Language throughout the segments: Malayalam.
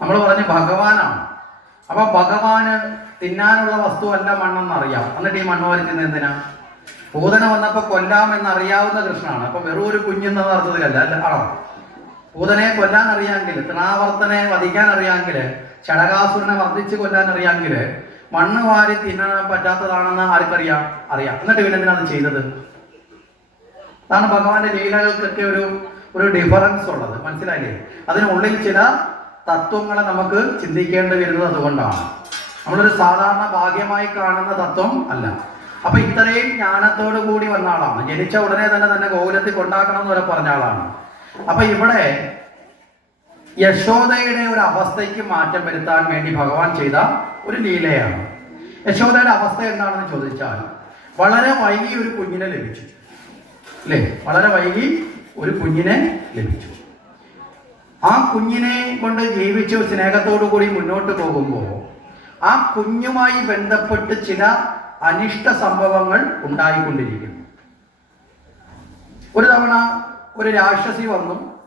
നമ്മൾ പറഞ്ഞ ഭഗവാനാണ്. അപ്പൊ ഭഗവാന് തിന്നാനുള്ള വസ്തുവല്ല മണ്ണെന്ന് അറിയാം. എന്നിട്ട് ഈ മണ്ണ് വരയ്ക്കുന്നത് എന്തിനാ? പൂതന വന്നപ്പോ കൊല്ലാം എന്നറിയാവുന്ന കൃഷ്ണനാണ്. അപ്പൊ വെറും ഒരു കുഞ്ഞെന്ന അർത്ഥത്തിലല്ല അല്ല ആണോ? പൂതനെ കൊല്ലാൻ അറിയാമെങ്കിൽ തൃണാവർത്തനെ വധിക്കാൻ അറിയാമെങ്കിൽ ചടകാസുരനെ വർദ്ധിച്ച് കൊല്ലാൻ അറിയാമെങ്കിൽ മണ്ണ് വാരി തിന്നാൻ പറ്റാത്തതാണെന്ന് ആർക്കറിയാം? അറിയാം. എന്നിട്ട് പിന്നെ എന്തിനാണ് ചെയ്തത്? അതാണ് ഭഗവാന്റെ ലീലകൾക്കൊക്കെ ഒരു ഒരു ഡിഫറൻസ് ഉള്ളത്. മനസ്സിലായില്ലേ? അതിനുള്ളിൽ ചില തത്വങ്ങളെ നമുക്ക് ചിന്തിക്കേണ്ടി വരുന്നത് അതുകൊണ്ടാണ്. നമ്മളൊരു സാധാരണ ഭാഗ്യമായി കാണുന്ന തത്വം അല്ല. അപ്പൊ ഇത്രയും ജ്ഞാനത്തോടു കൂടി വന്ന ആളാണ്. ജനിച്ച ഉടനെ തന്നെ തന്നെ ഗോകുലത്തിൽ കൊണ്ടാക്കണം എന്ന് വരെ പറഞ്ഞ ആളാണ്. അപ്പൊ ഇവിടെ യശോദയുടെ ഒരു അവസ്ഥയ്ക്ക് മാറ്റം വരുത്താൻ വേണ്ടി ഭഗവാൻ ചെയ്ത ഒരു ലീലയാണ്. യശോദയുടെ അവസ്ഥ എന്താണെന്ന് ചോദിച്ചാൽ വളരെ വൈകി ഒരു കുഞ്ഞിനെ ലഭിച്ചു. അല്ലേ വളരെ വൈകി ഒരു കുഞ്ഞിനെ ലഭിച്ചു. ആ കുഞ്ഞിനെ കൊണ്ട് ജീവിച്ച് സ്നേഹത്തോടു കൂടി മുന്നോട്ട് പോകുമ്പോൾ ആ കുഞ്ഞുമായി ബന്ധപ്പെട്ട് ചില അനിഷ്ട സംഭവങ്ങൾ ഉണ്ടായിക്കൊണ്ടിരിക്കുന്നു. ഒരു തവണ ഒരു രാക്ഷസി വന്നു.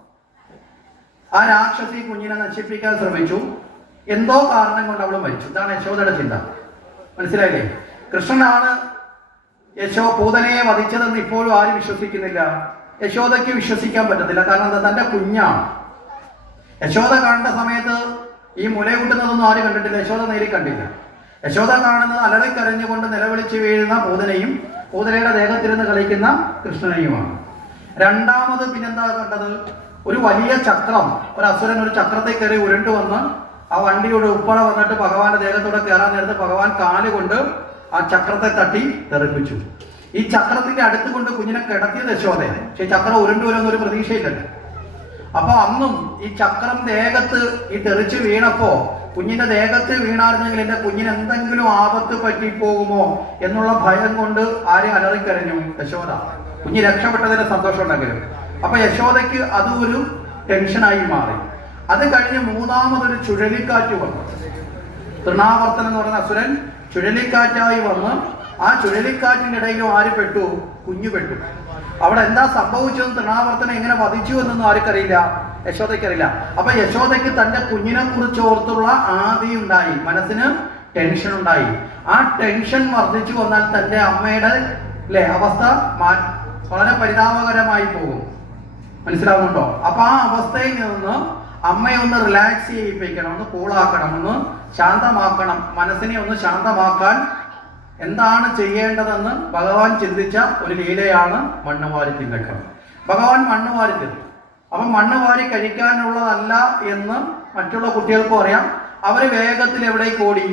ആ രാക്ഷസി കുഞ്ഞിനെ നശിപ്പിക്കാൻ ശ്രമിച്ചു. എന്തോ കാരണം കൊണ്ട് അവൾ മരിച്ചു. ഇതാണ് യശോദയുടെ ചിന്ത. മനസ്സിലായില്ലേ? കൃഷ്ണനാണ് യശോ പൂതനയെ വധിച്ചതെന്ന് ഇപ്പോഴും ആരും വിശ്വസിക്കുന്നില്ല. യശോദയ്ക്ക് വിശ്വസിക്കാൻ പറ്റത്തില്ല. കാരണം എന്താ? തന്റെ കുഞ്ഞാണ്. യശോദ കാണേണ്ട സമയത്ത് ഈ മുല കൂട്ടുന്നതൊന്നും ആരും കണ്ടിട്ടില്ല. യശോദ നേരി കണ്ടില്ല. യശോദ കാണുന്നത് അലറിക്കരഞ്ഞുകൊണ്ട് നിലവിളിച്ച് വീഴുന്ന പൂതനയും പൂതനയുടെ ദേഹത്തിരുന്ന് കളിക്കുന്ന കൃഷ്ണനെയുമാണ്. രണ്ടാമത് പിന്നെന്താ കണ്ടത്? ഒരു വലിയ ചക്രം. ഒരു അസുരൻ ഒരു ചക്രത്തെ കയറി ഉരുണ്ടു വന്ന് ആ വണ്ടിയുടെ ഉപ്പള വന്നിട്ട് ഭഗവാന്റെ ദേഹത്തോടെ കയറാൻ നേരത്ത് ഭഗവാൻ കാലുകൊണ്ട് ആ ചക്രത്തെ തട്ടി തെറിപ്പിച്ചു. ഈ ചക്രത്തിന്റെ അടുത്ത് കൊണ്ട് കുഞ്ഞിനെ കിടത്തിയത് യശോദയാണ് പക്ഷെ ചക്രം ഉരുണ്ടു ഒരു പ്രതീക്ഷയില്ലല്ലോ. അപ്പൊ അന്നും ഈ ചക്രം ദേഹത്ത് ഈ തെറിച്ച് വീണപ്പോ കുഞ്ഞിന്റെ ദേഹത്ത് വീണായിരുന്നെങ്കിൽ എന്റെ കുഞ്ഞിന് എന്തെങ്കിലും ആപത്ത് പറ്റിപ്പോകുമോ എന്നുള്ള ഭയം കൊണ്ട് ആരും അലറിക്കരഞ്ഞു യശോദ. കുഞ്ഞ് രക്ഷപ്പെട്ടതിന് സന്തോഷം ഉണ്ടെങ്കിലും. അപ്പൊ യശോദയ്ക്ക് അത് ഒരു ടെൻഷനായി മാറി. അത് കഴിഞ്ഞ് മൂന്നാമതൊരു ചുഴലിക്കാറ്റ് വന്നു. തൃണാവർത്തനം എന്ന് പറയുന്ന അസുരൻ ചുഴലിക്കാറ്റായി വന്ന് ആ ചുഴലിക്കാറ്റിന്റെ ഇടയിലും ആര് പെട്ടു? കുഞ്ഞു പെട്ടു. അവിടെ എന്താ സംഭവിച്ചതെന്ന് തൃണാവർത്തനം എങ്ങനെ വധിച്ചു എന്നൊന്നും ആർക്കറിയില്ല. യശോദയ്ക്കറിയില്ല. അപ്പൊ യശോദയ്ക്ക് തന്റെ കുഞ്ഞിനെ കുറിച്ച് ഓർത്തുള്ള ആദി ഉണ്ടായി. മനസ്സിന് ടെൻഷൻ ഉണ്ടായി. ആ ടെൻഷൻ വർദ്ധിച്ചു വന്നാൽ തന്റെ അമ്മയുടെ അല്ലെ അവസ്ഥ വളരെ പരിതാപകരമായി പോകും. മനസ്സിലാവുന്നുണ്ടോ? അപ്പൊ ആ അവസ്ഥയിൽ നിന്ന് അമ്മയെ ഒന്ന് റിലാക്സ് ചെയ്യിപ്പിക്കണം ഒന്ന് കൂളാക്കണം ഒന്ന് ശാന്തമാക്കണം. മനസ്സിനെ ഒന്ന് ശാന്തമാക്കാൻ എന്താണ് ചെയ്യേണ്ടതെന്ന് ഭഗവാൻ ചിന്തിച്ച ഒരു ലീലയാണ് മണ്ണ് വാരി തിന്നക്കം ഭഗവാൻ മണ്ണ് വാരി തിന്നു. അപ്പൊ മണ്ണ് വാരി കഴിക്കാനുള്ളതല്ല എന്ന് മറ്റുള്ള കുട്ടികൾക്കും അറിയാം. അവർ വേഗത്തിൽ എവിടേക്ക് ഓടി?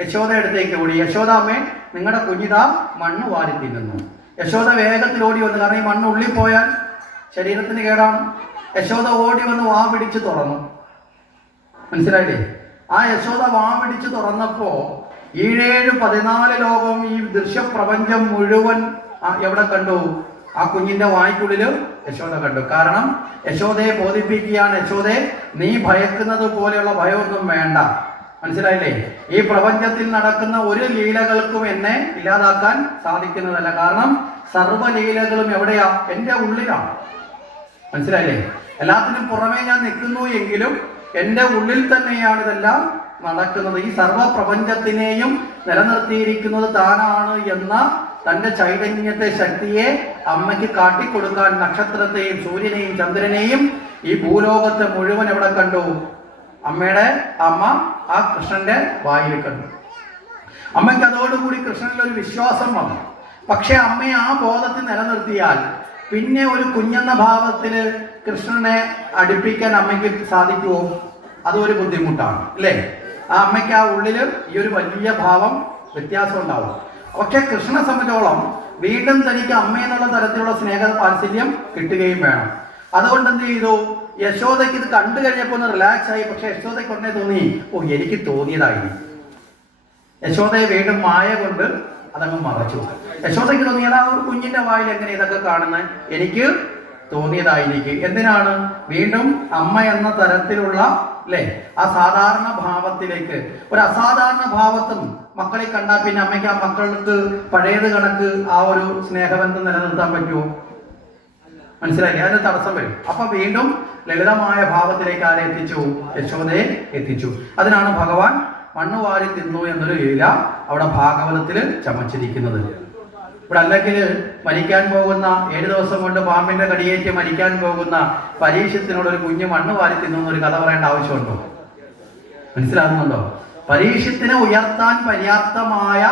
യശോദ അടുത്തേക്ക് ഓടി. യശോദ അമ്മേ നിങ്ങളുടെ കുഞ്ഞിതാ മണ്ണ് വാരി തിന്നുന്നു. യശോദ വേഗത്തിൽ ഓടി വന്നു. കാരണം ഈ മണ്ണ് ഉള്ളിൽ പോയാൽ ശരീരത്തിന് കേടാണ്. യശോദ ഓടി വന്ന് വാ പിടിച്ച് തുറന്നു. മനസ്സിലായില്ലേ? ആ യശോദ വാ പിടിച്ച് തുറന്നപ്പോ ഈഴേഴ് പതിനാല് ലോകം ഈ ദൃശ്യപ്രപഞ്ചം മുഴുവൻ എവിടെ കണ്ടു? ആ കുഞ്ഞിന്റെ വായ്ക്കുള്ളിൽ യശോദ കണ്ടു. കാരണം യശോദയെ ബോധിപ്പിക്കുകയാണ്. യശോദയെ നീ ഭയക്കുന്നത് പോലെയുള്ള ഭയമൊന്നും വേണ്ട. മനസ്സിലായില്ലേ? ഈ പ്രപഞ്ചത്തിൽ നടക്കുന്ന ഒരു ലീലകൾക്കും എന്നെ ഇല്ലാതാക്കാൻ സാധിക്കുന്നതല്ല. കാരണം സർവലീലകളും എവിടെയാ? എന്റെ ഉള്ളിലാണ്. മനസ്സിലായില്ലേ? എല്ലാത്തിനും പുറമേ ഞാൻ നിൽക്കുന്നു എങ്കിലും എന്റെ ഉള്ളിൽ തന്നെയാണ് ഇതെല്ലാം നടക്കുന്നത്. ഈ സർവ പ്രപഞ്ചത്തിനെയും നിലനിർത്തിയിരിക്കുന്നത് താനാണ് എന്ന തന്റെ ചൈതന്യത്തെ ശക്തിയെ അമ്മയ്ക്ക് കാട്ടിക്കൊടുക്കാൻ നക്ഷത്രത്തെയും സൂര്യനെയും ചന്ദ്രനെയും ഈ ഭൂലോകത്തെ മുഴുവൻ എവിടെ കണ്ടു? അമ്മയുടെ അമ്മ ആ കൃഷ്ണന്റെ വായിൽ കണ്ടു. അമ്മയ്ക്ക് അതോടുകൂടി കൃഷ്ണനിൽ ഒരു വിശ്വാസം വന്നു. പക്ഷെ അമ്മയെ ആ ബോധത്തിൽ നിലനിർത്തിയാൽ പിന്നെ ഒരു കുഞ്ഞെന്ന ഭാവത്തിൽ കൃഷ്ണനെ അടുപ്പിക്കാൻ അമ്മയ്ക്ക് സാധിക്കുമോ അതൊരു ബുദ്ധിമുട്ടാണ് അല്ലേ? ആ അമ്മയ്ക്ക് ആ ഉള്ളിൽ ഈ ഒരു വലിയ ഭാവം വ്യത്യാസം ഉണ്ടാവും. പക്ഷെ കൃഷ്ണനെ സംബന്ധിച്ചോളം വീണ്ടും തനിക്ക് അമ്മ എന്നുള്ള തരത്തിലുള്ള സ്നേഹ വാത്സല്യം കിട്ടുകയും വേണം. അതുകൊണ്ട് എന്ത് ചെയ്തു? യശോദയ്ക്ക് ഇത് കണ്ടു കഴിഞ്ഞപ്പോൾ ഒന്ന് റിലാക്സ് ആയി. പക്ഷെ യശോദയ്ക്ക് ഉടനെ തോന്നി ഓ എനിക്ക് തോന്നിയതായി യശോദയെ വീണ്ടും മായ കൊണ്ട് അതങ്ങ് മറച്ചു. യശോദയ്ക്ക് തോന്നിയത് ഒരു കുഞ്ഞിന്റെ വായിൽ എങ്ങനെ ഇതൊക്കെ കാണുന്നത് എനിക്ക് തോന്നിയതായിരിക്കും. എന്തിനാണ്? വീണ്ടും അമ്മ എന്ന തരത്തിലുള്ള അല്ലെ ആ സാധാരണ ഭാവത്തിലേക്ക്. ഒരു അസാധാരണ ഭാവത്തും മക്കളെ കണ്ടാൽ പിന്നെ അമ്മയ്ക്ക് ആ മക്കൾക്ക് പഴയത് കണക്ക് ആ ഒരു സ്നേഹബന്ധം നിലനിർത്താൻ പറ്റുമോ? മനസ്സിലായി അതിന് തടസ്സം വരും. അപ്പൊ വീണ്ടും ലളിതമായ ഭാവത്തിലേക്ക് ആരെ എത്തിച്ചു? യശോദയെ എത്തിച്ചു. അതിനാണ് ഭഗവാൻ മണ്ണുവാരി തിന്നു എന്നൊരു ലീല അവിടെ ഭാഗവതത്തിൽ ചമച്ചിരിക്കുന്നത്. ഇവിടെ അല്ലെങ്കിൽ മരിക്കാൻ പോകുന്ന ഏഴ് ദിവസം കൊണ്ട് പാമ്പിന്റെ കടിയേറ്റ് മരിക്കാൻ പോകുന്ന പരീക്ഷത്തിനോട് ഒരു കുഞ്ഞ് മണ്ണ് വാരി തിന്നുന്ന ഒരു കഥ പറയേണ്ട ആവശ്യമുണ്ടോ? മനസ്സിലാകുന്നുണ്ടോ? പരീക്ഷത്തിനെ ഉയർത്താൻ പര്യാപ്തമായ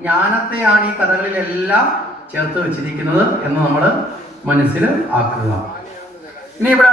ജ്ഞാനത്തെയാണ് ഈ കഥകളിലെല്ലാം ചേർത്ത് വെച്ചിരിക്കുന്നത് എന്ന് നമ്മൾ മനസ്സിൽ ആക്കുക. ഇനി ഇവിടെ